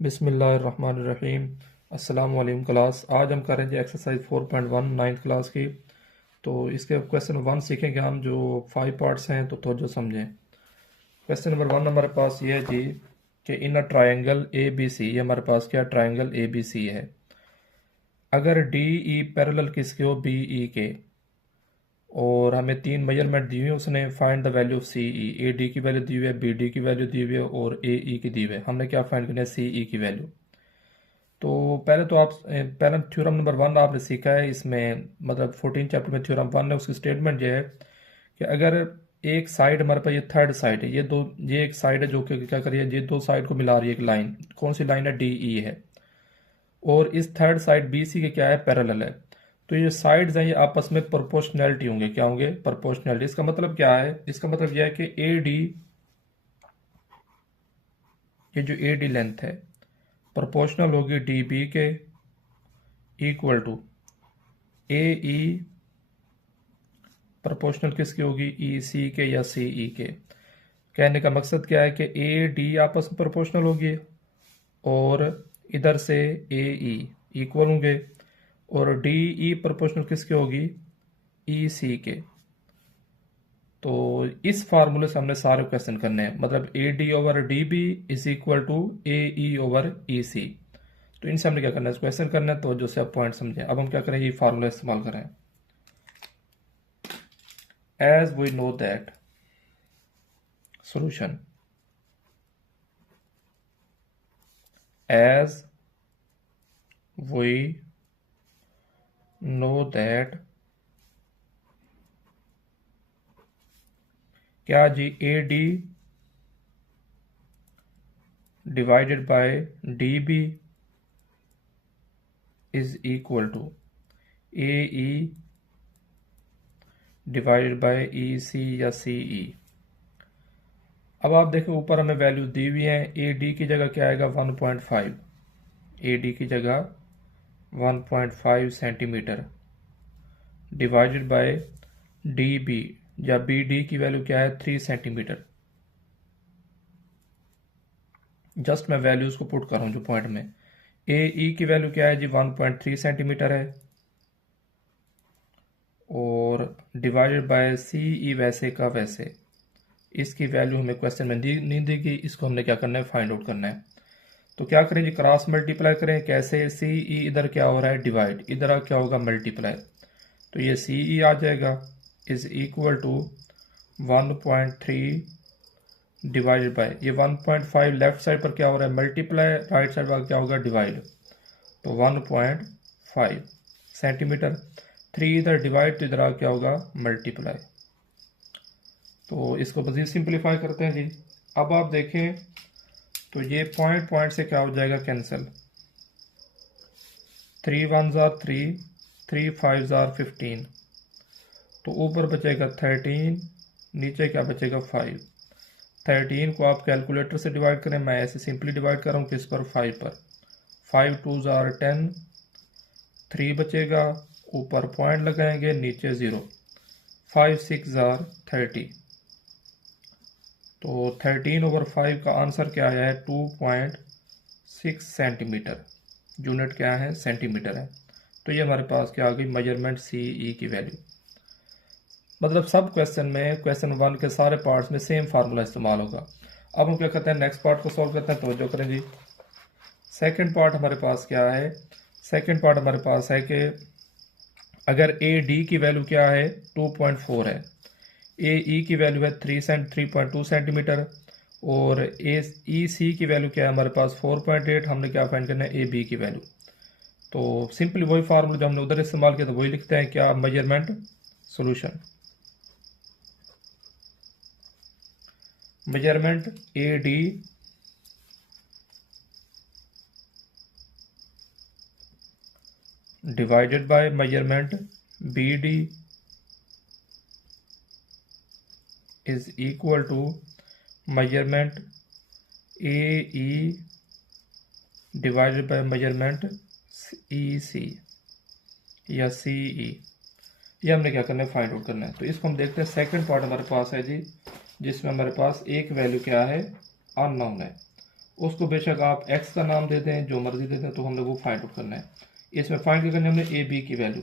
बिस्मिल्लाहिर्रहमानिर्रहीम। अस्सलाम वालेकुम क्लास। आज हम करेंगे एक्सरसाइज 4.1 नाइन्थ क्लास की। तो इसके क्वेश्चन 1 सीखेंगे हम, जो 5 पार्ट्स हैं, तो जो समझें। क्वेश्चन नंबर 1 हमारे पास ये है जी कि इन a triangle A B C, ये हमारे पास क्या ट्रायंगल ए बी सी है। अगर डी ई पैरेलल किसके हो, बी ई के, और हमें 3 मेजरमेंट दी हुई है, उसने find the value of C E. A D की वैल्यू दी हुई है, बी डी की वैल्यू दी हुई है और ए ई की दी हुई है। हमने क्या फाइंड करना है, सी ई की वैल्यू। तो पहले तो आप पहले थ्योरम नंबर 1 आपने सीखा है। इसमें मतलब 14 चैप्टर में थ्योरम 1 है, उसकी स्टेटमेंट ये है कि अगर एक साइड हमारे पास, ये थर्ड साइड है, ये एक साइड है जो कि क्या करिए, ये दो साइड को मिला रही है एक लाइन। कौन सी लाइन है, डी ई है। और इस थर्ड साइड बी सी के क्या है, पैरेलल है। तो ये साइड्स हैं, ये आपस में प्रोपोर्शनैलिटी होंगे। क्या होंगे, प्रोपोर्शनैलिटी। इसका मतलब क्या है, इसका मतलब यह है कि ए डी, ये जो ए डी लेंथ है, प्रोपोर्शनल होगी डी बी के, equal to A E proportional किसकी होगी, ई सी के या सी ई के। कहने का मकसद क्या है कि ए डी आपस में प्रोपोर्शनल होगी और इधर से ए ई इक्वल होंगे, और डी ई प्रोपोर्शनल किसके होगी, ई सी के। तो इस फार्मूले से हमने सारे क्वेश्चन करने हैं, मतलब A D over D B is equal to A E over E C. तो इनसे हमने क्या करना है, क्वेश्चन करना है। तो जो से आप पॉइंट समझें, अब हम क्या करें, ये फार्मूला इस्तेमाल करें। as we know that solution, as we know that, क्या जी, A D divided by D B is equal to A E divided by E C या सी ई। अब आप देखो ऊपर हमें वैल्यू दी हुई है। ए डी की जगह क्या आएगा, 1.5। ए डी की जगह 1.5 centimetre divided by D B या बी डी की वैल्यू क्या है, 3 सेंटीमीटर। जस्ट मैं वैल्यूज को पुट कर रहा हूं जो पॉइंट में। ए ई की वैल्यू क्या है जी, 1.3 सेंटीमीटर है, और डिवाइडेड बाय सी ई वैसे का वैसे। इसकी वैल्यू हमें क्वेश्चन में नहीं दी गई, इसको हमने क्या करना है, फाइंड आउट करना है। तो क्या करें जी, क्रॉस मल्टीप्लाई करें। कैसे, सी ई इधर क्या हो रहा है, डिवाइड, इधर क्या होगा, मल्टीप्लाई। तो ये सी ई आ जाएगा is equal to 1.3 divided by, ये 1.5 लेफ्ट साइड पर क्या हो रहा है, मल्टीप्लाई, राइट साइड पर क्या होगा, डिवाइड। तो 1.5 सेंटीमीटर, 3 इधर डिवाइड, तो इधर क्या होगा, मल्टीप्लाई। तो इसको मजीद सिंप्लीफाई करते हैं जी। अब आप देखें तो ये पॉइंट से क्या हो जाएगा, कैंसिल। 3 1 jar 3, 3 5 jar 15। तो ऊपर बचेगा 13, नीचे क्या बचेगा, 5। 13 को आप कैलकुलेटर से डिवाइड करें, मैं ऐसे सिंपली डिवाइड कर रहा हूँ किस पर, 5 पर। 5 2 जार 10, 3 बचेगा, ऊपर पॉइंट लगाएंगे, नीचे 0। 5 6 जार 30। तो 13/5 का आंसर क्या आया है, 2.6 सेंटीमीटर। यूनिट क्या है, सेंटीमीटर है। तो ये हमारे पास क्या आ गई, मेजरमेंट सी ई की वैल्यू। मतलब सब क्वेश्चन में, क्वेश्चन 1 के सारे पार्ट्स में सेम फार्मूला इस्तेमाल होगा। अब हम क्या करते हैं, नेक्स्ट पार्ट को सॉल्व करते हैं। तवज्जो करें जी। सेकंड पार्ट हमारे पास क्या है, सेकंड पार्ट हमारे पास है कि अगर ए डी की वैल्यू क्या है, 2.4 है, ए ई की वैल्यू है 3.2 सेंटीमीटर, और ए ई सी की वैल्यू क्या है हमारे पास, 4.8। हमने क्या फाइंड करना है, ए बी की वैल्यू। तो सिंपली वही फार्मूला जो हमने उधर इस्तेमाल किया था वही लिखते हैं, क्या, measurement solution. Measurement A D divided by measurement B D is equal to measurement A E divided by measurement E C या सी ई। ये हमने क्या करना है, फाइंड आउट करना है। तो इसको हम देखते हैं। सेकंड पार्ट हमारे पास है जी, जिसमें हमारे पास एक वैल्यू क्या है, अननोन है, उसको बेशक आप एक्स का नाम दे दें, जो मर्जी दे दें, तो हमने वो फाइंड आउट करना है। इसमें फाइंड क्या करनी है हमने, ए बी की वैल्यू,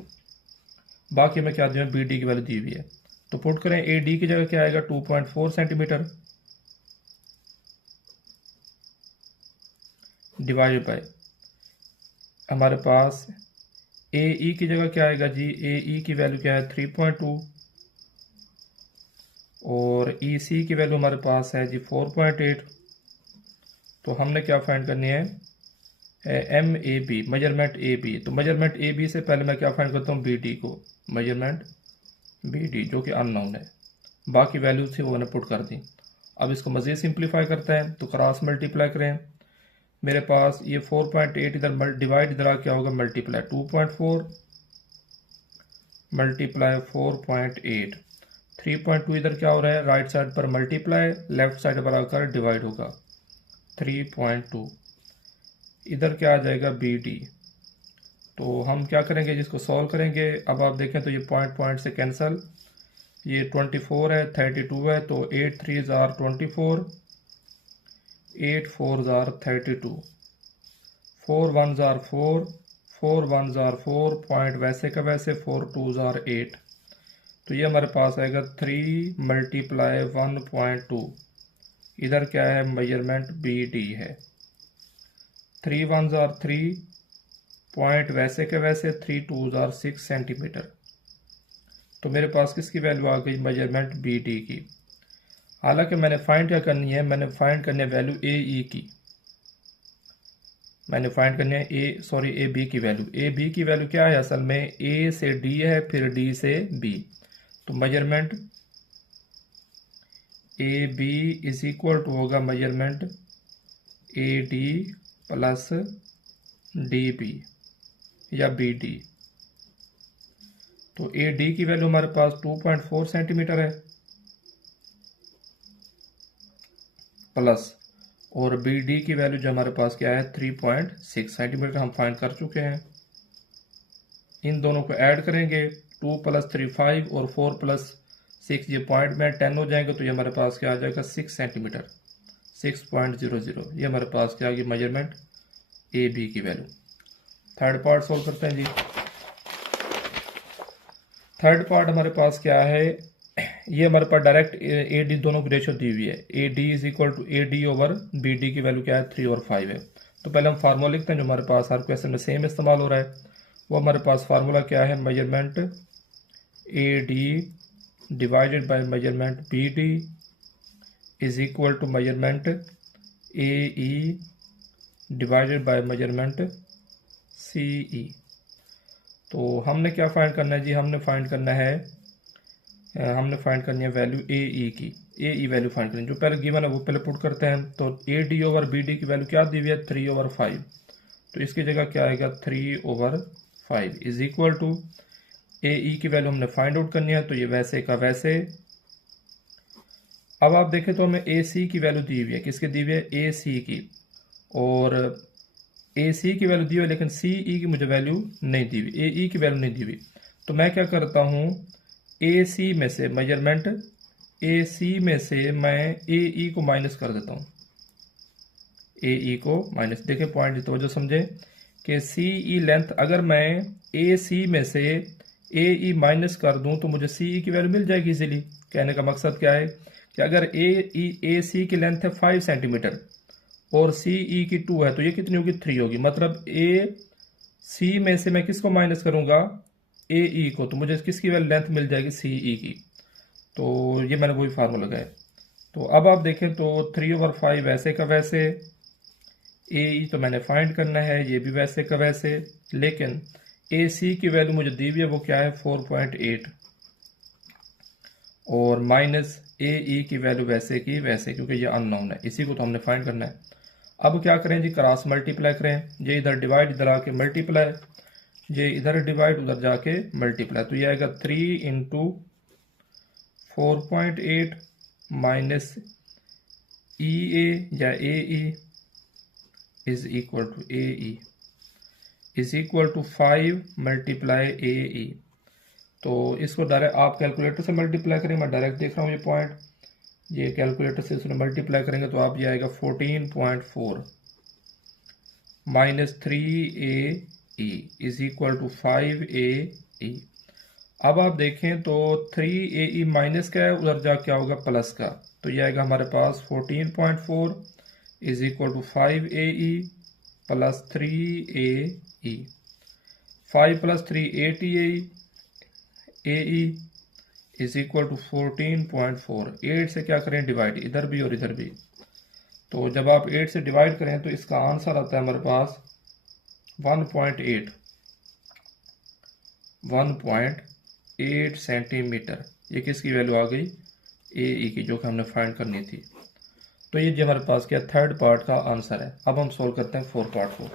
बाकी में क्या दिया है, बी डी की वैल्यू दी हुई है। तो पुट करें, ए डी की जगह क्या आएगा 2.4 सेंटीमीटर डिवाइडेड बाय हमारे पास ए ई की जगह क्या आएगा जी, ए ई की वैल्यू क्या है 3.2 और ई सी की वैल्यू हमारे पास है जी 4.8। तो हमने क्या फाइंड करनी है, M A B, measurement A B. तो मेजरमेंट ए बी से पहले मैं क्या फाइंड करता हूँ, बी डी को, मेजरमेंट बी डी जो कि अननोन है, बाकी वैल्यू थी वो मैंने पुट कर दी। अब इसको मज़ीद सिंप्लीफाई करते हैं, तो क्रॉस मल्टीप्लाई करें, मेरे पास ये 4.8 इधर डिवाइड इधर क्या होगा, मल्टीप्लाई 2.4 मल्टीप्लाई 4.8, 3.2 इधर क्या हो रहा है, राइट साइड पर मल्टीप्लाई, लेफ्ट साइड पर आकर डिवाइड होगा 3.2, इधर क्या आ जाएगा बी डी। तो हम क्या करेंगे, जिसको सॉल्व करेंगे, अब आप देखें तो ये पॉइंट से कैंसल, ये 24 है, 32 है, तो 8 3 are 24, 8 4 are 32, 4 1 are 4, 4 1 are 4, point वैसे का वैसे, 4 2 आर 8। तो ये हमारे पास आएगा 3 मल्टीप्लाई 1.2, इधर क्या है, मेजरमेंट बी डी है, 3 1 आर 3, पॉइंट वैसे के वैसे, 3 2 आर 6 सेंटीमीटर। तो मेरे पास किसकी वैल्यू आ गई, मेजरमेंट बी डी की। हालांकि मैंने फाइंड क्या करनी है, मैंने फाइंड करनी है वैल्यू ए ई की, मैंने फाइंड करनी है ए बी की वैल्यू। ए बी की वैल्यू क्या है, असल में ए से डी है, फिर डी से बी। तो measurement A B is equal to होगा measurement A D plus D B या बी डी। तो ए डी की वैल्यू हमारे पास 2.4 सेंटीमीटर है प्लस, और बी डी की वैल्यू जो हमारे पास क्या है 3.6 सेंटीमीटर हम फाइंड कर चुके हैं। इन दोनों को ऐड करेंगे, 2 + 3 5 और 4 + 6 ये पॉइंट में 10 हो जाएंगे, तो ये हमारे पास क्या आ जाएगा 6 सेंटीमीटर, 6.00। ये हमारे पास क्या आ गई मेजरमेंट ए बी की वैल्यू। थर्ड पार्ट सोल्व करते हैं जी। थर्ड पार्ट हमारे पास क्या है, ये हमारे पास डायरेक्ट ए डी दोनों की रेशियो दी हुई है, A D is equal to A D over B D की वैल्यू क्या है 3 और 5 है। तो पहले हम फार्मूला लिखते हैं जो हमारे पास हर क्वेश्चन में सेम इस्तेमाल हो रहा है। वो हमारे पास फार्मूला क्या है, measurement A D divided by measurement B D is equal to measurement A E divided by measurement C E. तो हमने क्या फाइंड करना है जी, हमने फाइंड करनी है वैल्यू ए ई की, ए ई वैल्यू फाइंड करनी, जो पहले गिवन है वो पहले पुट करते हैं। तो A D over B D की वैल्यू क्या दी हुई है 3/5, तो इसकी जगह क्या आएगा 3/5 is equal to A E की वैल्यू हमने फाइंड आउट करनी है, तो ये वैसे का वैसे। अब आप देखें तो हमें ए सी की वैल्यू दी हुई है, किसकी दी हुई है, ए सी की, और ए सी की वैल्यू दी हुई है, लेकिन सी ई की मुझे वैल्यू नहीं दी हुई, ए ई की वैल्यू नहीं दी हुई। तो मैं क्या करता हूँ, ए सी में से मेजरमेंट ए सी में से मैं ए ई को माइनस कर देता हूँ, ए ई को माइनस। देखिए पॉइंट तो जो समझे कि सी ई लेंथ, अगर मैं ए सी में से ए ई माइनस कर दूं तो मुझे सी ई की वैल्यू मिल जाएगी इजीली। कहने का मकसद क्या है कि अगर ए सी की लेंथ है 5 सेंटीमीटर और सी ई की 2 है, तो ये कितनी होगी 3 होगी। मतलब ए सी में से मैं किसको माइनस करूंगा, ए ई को, तो मुझे किसकी वैल्यू लेंथ मिल जाएगी सी ई की। तो ये मैंने वही फार्मूला लगाया। तो अब आप देखें तो 3/5 वैसे का वैसे, ए ई तो मैंने फाइंड करना है, ये भी वैसे का वैसे, लेकिन ए सी की वैल्यू मुझे दी हुई है वो क्या है 4.8, और माइनस ए ई की वैल्यू वैसे की वैसे, क्योंकि ये अननोन है, इसी को तो हमने फाइंड करना है। अब क्या करें जी, क्रॉस मल्टीप्लाई करें, ये इधर डिवाइड इधर आके मल्टीप्लाई, ये इधर डिवाइड उधर जाके मल्टीप्लाई, तो ये आएगा 3 × 4.8 माइनस ई ए या A E is equal to A E is equal to 5 multiply A E. तो इसको डायरेक्ट आप कैलकुलेटर से मल्टीप्लाई करें, मैं डायरेक्ट देख रहा हूँ ये पॉइंट, ये कैलकुलेटर से उसने मल्टीप्लाई करेंगे तो आप ये आएगा 14.4 minus 3AE is equal to 5AE। अब आप देखें तो 3AE माइनस का है, उधर जा क्या होगा प्लस का, तो ये आएगा हमारे पास 14.4 is equal to 5AE plus 3AE। 5 plus 3 8AE is equal to 14.4। 8 से क्या करें डिवाइड, इधर भी और इधर भी, तो जब आप 8 से डिवाइड करें तो इसका आंसर आता है हमारे पास 1.8 सेंटीमीटर। ये किसकी वैल्यू आ गई, AE की, जो कि हमने फाइंड करनी थी। तो ये जो हमारे पास क्या थर्ड पार्ट का आंसर है। अब हम सोल्व करते हैं फोर्थ पार्ट को।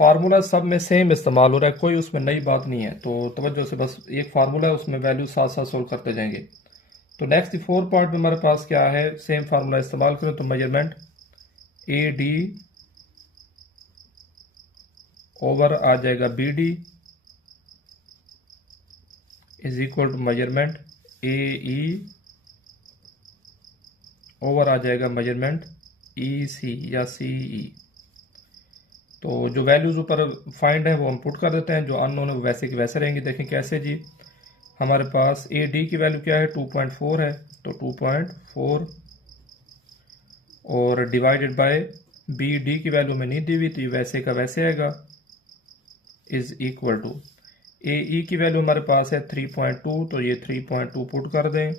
फार्मूला सब में सेम इस्तेमाल हो रहा है, कोई उसमें नई बात नहीं है, तो तवज्जो से बस एक फार्मूला है, उसमें वैल्यू साथ साथ सोल्व करते जाएंगे। तो नेक्स्ट फोर्थ पार्ट में हमारे पास क्या है, सेम फार्मूला इस्तेमाल करें तो मेजरमेंट AD ओवर आ जाएगा BD is equal to measurement AE over आ जाएगा मेजरमेंट EC या CE। तो जो वैल्यूज ऊपर फाइंड है वो हम पुट कर देते हैं, जो अननोन है वो वैसे की वैसे रहेंगे। देखें कैसे जी, हमारे पास AD की वैल्यू क्या है 2.4 है, तो 2.4 और डिवाइडेड बाय BD की वैल्यू में नहीं दी हुई, तो ये वैसे का वैसे आएगा इज इक्वल टू AE की वैल्यू हमारे पास है 3.2, तो ये 3.2 पुट कर दें,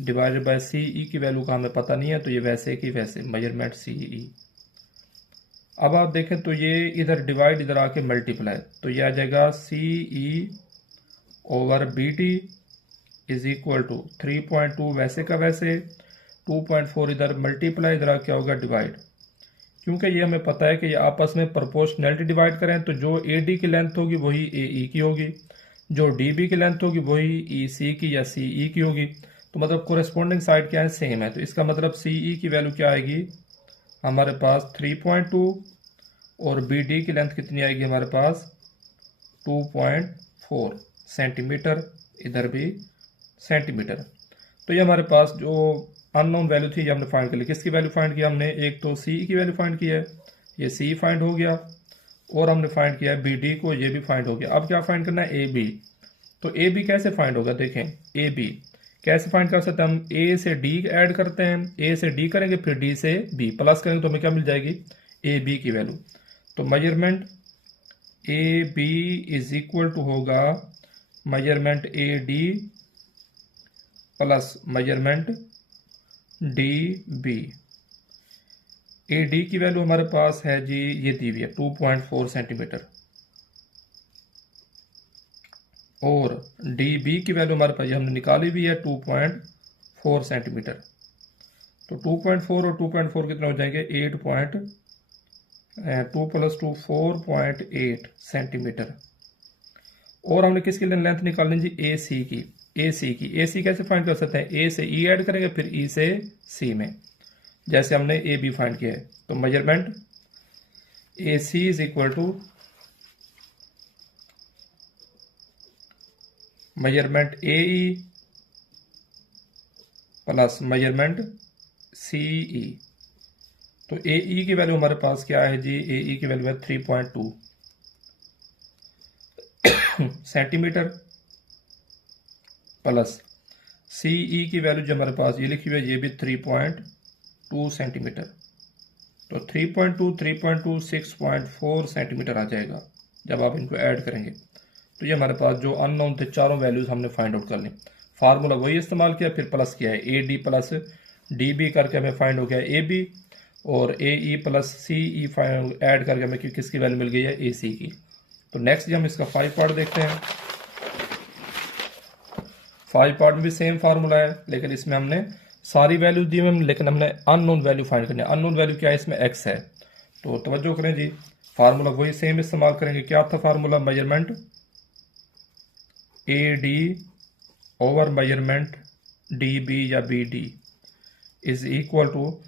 डिवाइडेड बाय CE की वैल्यू का हमें पता नहीं है, तो ये वैसे की वैसे मेजरमेंट CE। अब आप देखें तो ये इधर डिवाइड इधर आके मल्टीप्लाई, तो ये आ जाएगा CE over BD is equal to 3.2 वैसे का वैसे, 2.4 इधर मल्टीप्लाई, इधर क्या होगा डिवाइड। क्योंकि ये हमें पता है कि ये आपस में प्रोपोर्शनैलिटी डिवाइड करें, तो जो AD की लेंथ होगी वही AE की होगी, जो DB की लेंथ होगी वही EC की या CE की होगी। तो मतलब कोरेस्पोंडिंग साइड क्या है, सेम है। तो इसका मतलब CE की वैल्यू क्या आएगी हमारे पास 3.2 और BD की लेंथ कितनी आएगी हमारे पास 2.4 सेंटीमीटर, इधर भी सेंटीमीटर। तो ये हमारे पास जो अननोन वैल्यू थी ये हमने फाइंड कर ली। किसकी वैल्यू फाइंड किया हमने, एक तो CE की वैल्यू फाइंड की है, ये CE फाइंड हो गया, और हमने फाइंड किया है BD को, ये भी फाइंड हो गया। अब क्या फाइंड करना है AB। तो AB कैसे फाइंड होगा, देखें AB कैसे फाइंड कर सकते हैं हम, A से D ऐड करते हैं, A से D करेंगे फिर D से B प्लस करेंगे तो हमें क्या मिल जाएगी AB की वैल्यू। तो measurement AB is equal to होगा measurement AD plus measurement DB। AD की वैल्यू हमारे पास है जी, ये दी हुई है 2.4 सेंटीमीटर, और DB की वैल्यू हमारे पास हमने निकाली भी है 2.4 सेंटीमीटर। तो 2.4 और 2.4 कितना हो जाएंगे 2 प्लस 2 4.8 सेंटीमीटर। और हमने किसकी लेंथ निकालनी जी AC की, AC कैसे फाइंड कर सकते हैं, A से E ऐड करेंगे फिर E से C में, जैसे हमने AB फाइंड किया है। तो measurement AC is equal to measurement AE plus measurement CE। तो AE की वैल्यू हमारे पास क्या है जी, AE की वैल्यू है 3.2 सेंटीमीटर प्लस CE की वैल्यू जो हमारे पास ये लिखी हुई है ये भी 3.2 सेंटीमीटर। तो 3.2 3.2 6.4 सेंटीमीटर आ जाएगा जब आप इनको ऐड करेंगे। तो ये हमारे पास जो अननोन थे चारों वैल्यूज हमने फाइंड आउट कर ली। फार्मूला वही इस्तेमाल किया, फिर प्लस किया है AD प्लस DB करके हमें फाइंड हो गया AB, और AE प्लस CE ऐड करके हमें किसकी वैल्यू मिल गई है AC की। तो नेक्स्ट हम इसका 5 पार्ट देखते हैं। 5 पार्ट में भी सेम फार्मूला है, लेकिन इसमें हमने सारी वैल्यू दी हुई, लेकिन हमने अननोन वैल्यू फाइंड करनी है। अननोन वैल्यू क्या है, इसमें x है। तो तवज्जो करें जी, फार्मूला वही सेम इस्तेमाल करेंगे। क्या था formula, measurement AD over measurement DB या BD is equal to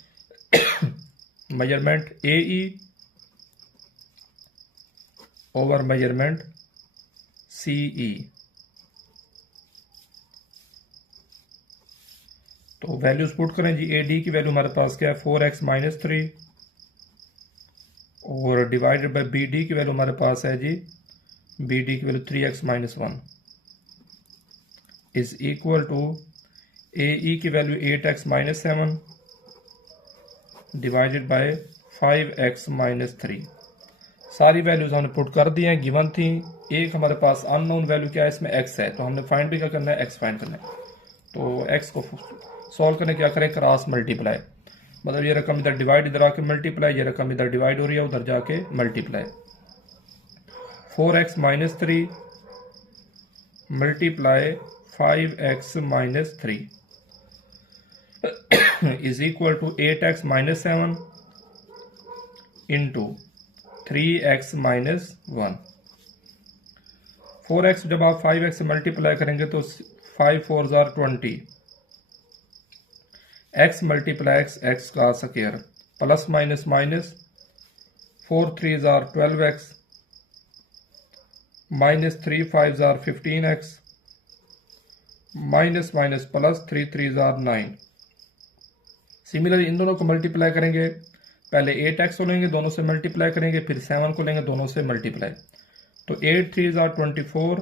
measurement AE over measurement CE। तो वैल्यूज पुट करें जी। ए डी की वैल्यू हमारे पास क्या है 4x माइनस 3 और डिवाइडेड बाय बी डी की वैल्यू हमारे पास है जी बी डी की value 3x minus 1 is equal to A E की value 8x minus 7 divided by 5x minus 3। सारी वैल्यूज हमने पुट कर दी हैं, गिवन थी। एक हमारे पास अननोन वैल्यू क्या है, इसमें x है, तो हमने फाइंड भी क्या करना है, x फाइंड करना है। तो x को सॉल्व करने क्या करें, क्रॉस मल्टीप्लाई, मतलब ये रकम इधर डिवाइड, इधर आके मल्टीप्लाई, ये रकम इधर डिवाइड हो रही है, उधर जाके multiply. 4x minus 3 multiply 5x minus 3 is equal to 8x minus 7 into 3x minus 1। 4x जब आप 5x से मल्टीप्लाई करेंगे तो 5 4 जार 20, x मल्टीप्लाई x का square plus minus minus 4 3 jar 12x minus 3 5 jar 15x minus minus plus 3 3 jar 9। Similarly in दोनों को multiply करेंगे, पहले 8x को लेंगे, दोनों से मल्टीप्लाई करेंगे, फिर 7 को लेंगे, दोनों से मल्टीप्लाई। तो 8 3 jar 24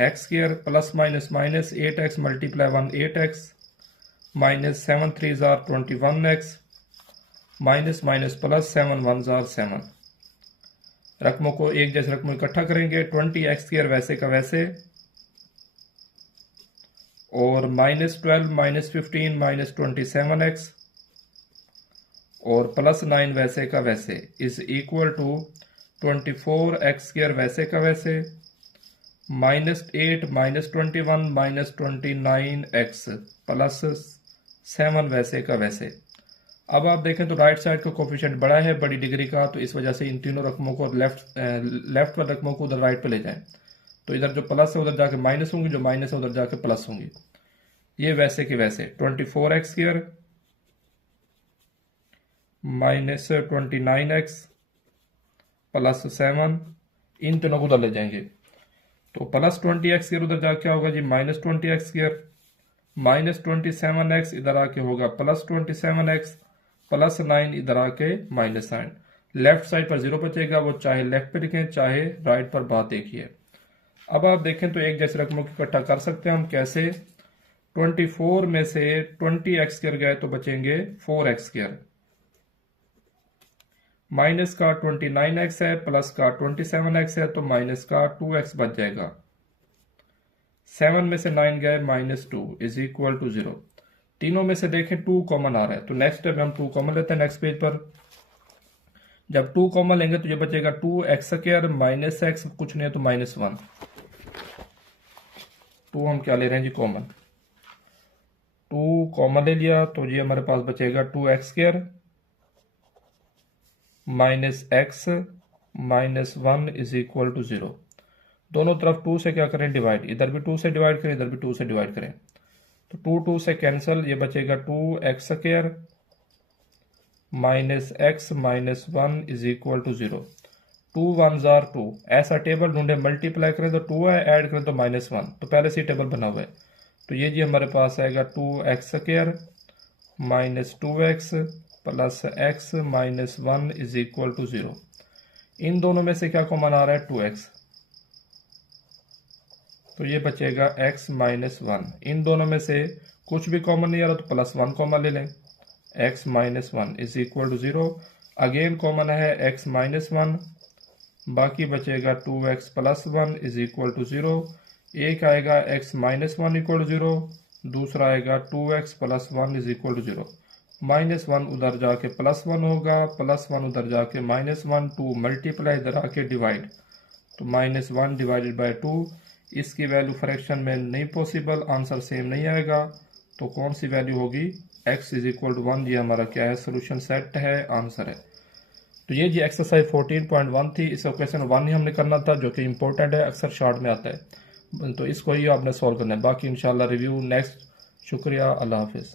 x square plus minus minus 8x multiply 1 8x minus 7 3 jar 21x minus minus plus 7 1 jar 7। रकमों को एक जैसे रकमों इकट्ठा करेंगे, 20x स्क्वायर वैसे का वैसे और माइनस 12 माइनस 15 माइनस 27x और प्लस 9 वैसे का वैसे is equal to 24x square वैसे का वैसे minus 8 minus 21 minus 29x plus 7 वैसे का वैसे। अब आप देखें तो राइट साइड का कोफिशिएंट बड़ा है, बड़ी डिग्री का, तो इस वजह से इन तीनों रकमों को लेफ्ट पर रकमों को उधर राइट पे ले जाएं, तो इधर जो प्लस है उधर जाके माइनस होंगी, जो माइनस है उधर जाके प्लस होंगी। ये वैसे के वैसे 24x square minus 29x plus 7, इन तीनों को उधर ले जाएंगे, तो प्लस 20x स्क्वायर उधर जाके क्या होगा जी minus 20x square minus 27x इधर आके होगा प्लस 27x प्लस 9 इधर आके माइनस 9। लेफ्ट साइड पर 0 बचेगा, वो चाहे लेफ्ट पे लिखें चाहे राइट पर, बात एक ही है। अब आप देखें तो एक जैसे रकमों की इकट्ठा कर सकते हैं हम कैसे, 24 में से 20x स्क्वायर गए तो बचेंगे 4x स्क्वायर, माइनस का 29x है प्लस का 27x है तो माइनस का 2x बच जाएगा। 7 में से 9 गए माइनस 2 इज इक्वल टू 0। तीनों में से देखें 2 कॉमन आ रहा है, तो नेक्स्ट स्टेप हम 2 कॉमन लेते हैं नेक्स्ट पेज पर। जब 2 कॉमन लेंगे तो ये बचेगा 2x स्क्वायर माइनस x, कुछ नहीं है तो माइनस 1। 2 हम क्या ले रहे हैं जी कॉमन, 2 कॉमन ले लिया तो ये हमारे पास बचेगा 2x square minus x minus 1 is equal to 0। दोनों तरफ 2 से क्या करें डिवाइड, इधर भी 2 से डिवाइड करें, इधर भी 2 से डिवाइड करें, तो 2 2 से कैंसिल, ये बचेगा 2x square minus x minus 1 is equal to 0। 2 1 जार 2, ऐसा टेबल ढूंढे, मल्टीप्लाई करें तो 2 है, ऐड करें तो माइनस 1, तो पहले से टेबल बना हुआ है, तो ये जी हमारे पास आएगा 2x square minus 2x plus x minus 1 is equal to 0। इन दोनों में से क्या कॉमन आ रहा है 2x, तो ये बचेगा x माइनस 1। इन दोनों में से कुछ भी कॉमन नहीं आ रहा तो प्लस 1 कॉमन ले लें, x minus 1 is equal to 0। Again common है x माइनस 1, बाकी बचेगा 2x plus 1 is equal to 0। एक आएगा x माइनस 1 इक्वल टू 0, दूसरा आएगा 2x plus 1 is equal to 0। Minus 1 उधर जाके प्लस 1 होगा, प्लस 1 उधर जाके माइनस 1, 2 मल्टीप्लाई इधर आके डिवाइड, तो माइनस 1 डिवाइडेड बाय 2। इसकी वैल्यू फ्रैक्शन में नहीं पॉसिबल, आंसर सेम नहीं आएगा, तो कौन सी वैल्यू होगी, x इज इक्वल टू 1। ये हमारा क्या है, सोल्यूशन सेट है, आंसर है। तो ये जी एक्सरसाइज 14.1 थी, इसका क्वेश्चन 1 ही हमने करना था, जो कि इंपॉर्टेंट है, अक्सर शॉर्ट में आता है, तो इसको ही आपने सॉल्व करना है। बाकी इंशाल्लाह रिव्यू नेक्स्ट। शुक्रिया, अल्लाह हाफिज़।